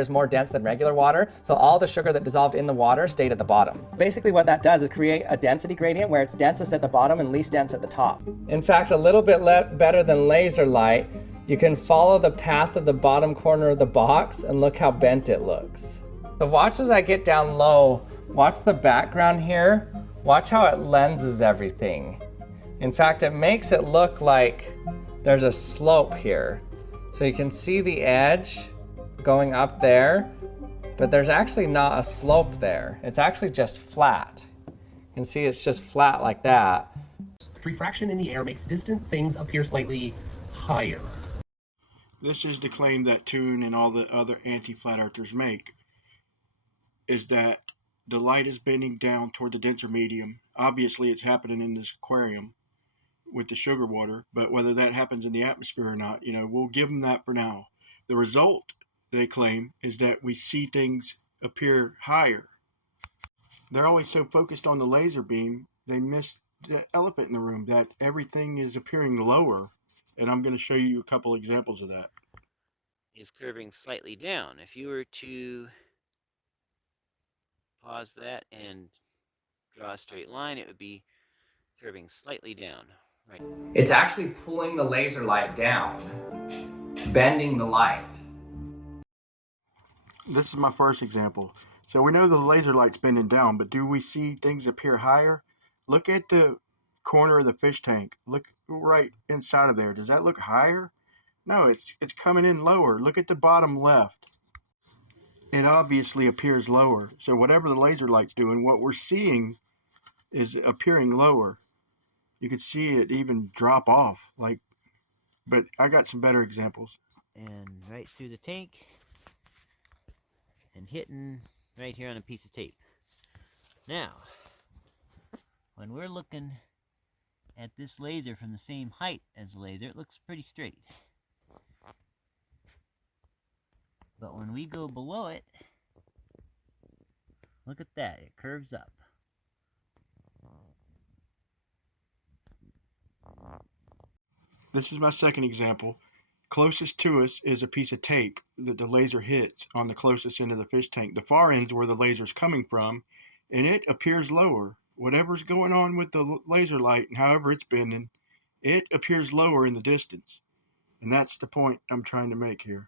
is more dense than regular water, so all the sugar that dissolved in the water stayed at the bottom. Basically what that does is create a density gradient where it's densest at the bottom and least dense at the top. In fact, a little bit better than laser light, you can follow the path of the bottom corner of the box and look how bent it looks. So watch as I get down low, watch the background here, watch how it lenses everything. In fact, it makes it look like there's a slope here. So you can see the edge going up there, but there's actually not a slope there. It's actually just flat. You can see it's just flat like that. Refraction in the air makes distant things appear slightly higher. This is the claim that Toon and all the other anti-flat earthers make, is that the light is bending down toward the denser medium. Obviously it's happening in this aquarium with the sugar water, but whether that happens in the atmosphere or not, we'll give them that for now. The result, they claim, is that we see things appear higher. They're always so focused on the laser beam, they miss the elephant in the room, that everything is appearing lower, and I'm going to show you a couple examples of that. Is curving slightly down. If you were to pause that and draw a straight line, it would be curving slightly down. Right. It's actually pulling the laser light down, bending the light. This is my first example. So we know the laser light's bending down, but do we see things appear higher? Look at the corner of the fish tank. Look right inside of there. Does that look higher? No, it's coming in lower. Look at the bottom left. It obviously appears lower. So whatever the laser light's doing, what we're seeing is appearing lower. You could see it even drop off. But I got some better examples. And right through the tank. And hitting right here on a piece of tape. Now, when we're looking at this laser from the same height as the laser, it looks pretty straight. But when we go below it, look at that, it curves up. This is my second example. Closest to us is a piece of tape that the laser hits on the closest end of the fish tank. The far end's where the laser's coming from, and it appears lower. Whatever's going on with the laser light and however it's bending, it appears lower in the distance. And that's the point I'm trying to make here.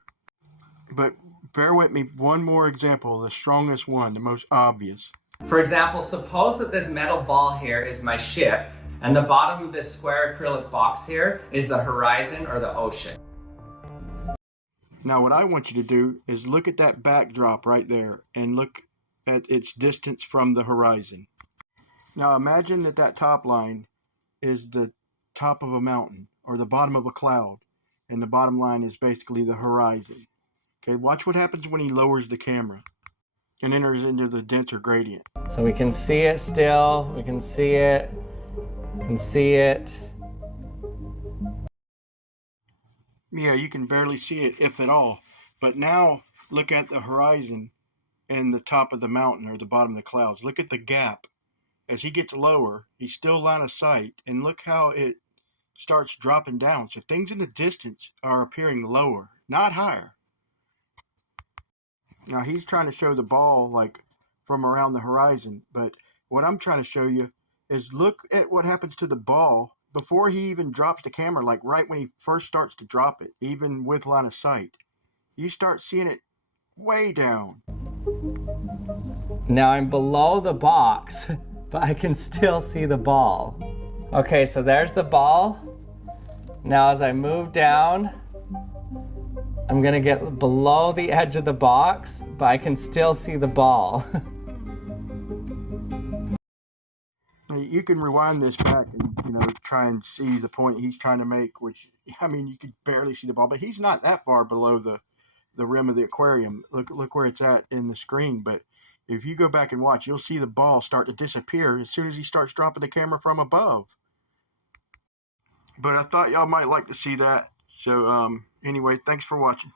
But bear with me, one more example, the strongest one, the most obvious. For example, suppose that this metal ball here is my ship, and the bottom of this square acrylic box here is the horizon or the ocean. Now what I want you to do is look at that backdrop right there and look at its distance from the horizon. Now imagine that top line is the top of a mountain or the bottom of a cloud, and the bottom line is basically the horizon. Okay, watch what happens when he lowers the camera and enters into the denser gradient. So we can see it still, we can see it, we can see it. Yeah, you can barely see it, if at all. But now look at the horizon and the top of the mountain or the bottom of the clouds. Look at the gap. As he gets lower, he's still line of sight, and look how it starts dropping down. So things in the distance are appearing lower, not higher. Now he's trying to show the ball from around the horizon, but what I'm trying to show you is look at what happens to the ball before he even drops the camera, right when he first starts to drop it, even with line of sight. You start seeing it way down. Now I'm below the box, but I can still see the ball. Okay, so there's the ball. Now as I move down, I'm gonna get below the edge of the box, but I can still see the ball. You can rewind this back and try and see the point he's trying to make, which, you could barely see the ball, but he's not that far below the rim of the aquarium. Look where it's at in the screen. But if you go back and watch, you'll see the ball start to disappear as soon as he starts dropping the camera from above. But I thought y'all might like to see that. So anyway, thanks for watching.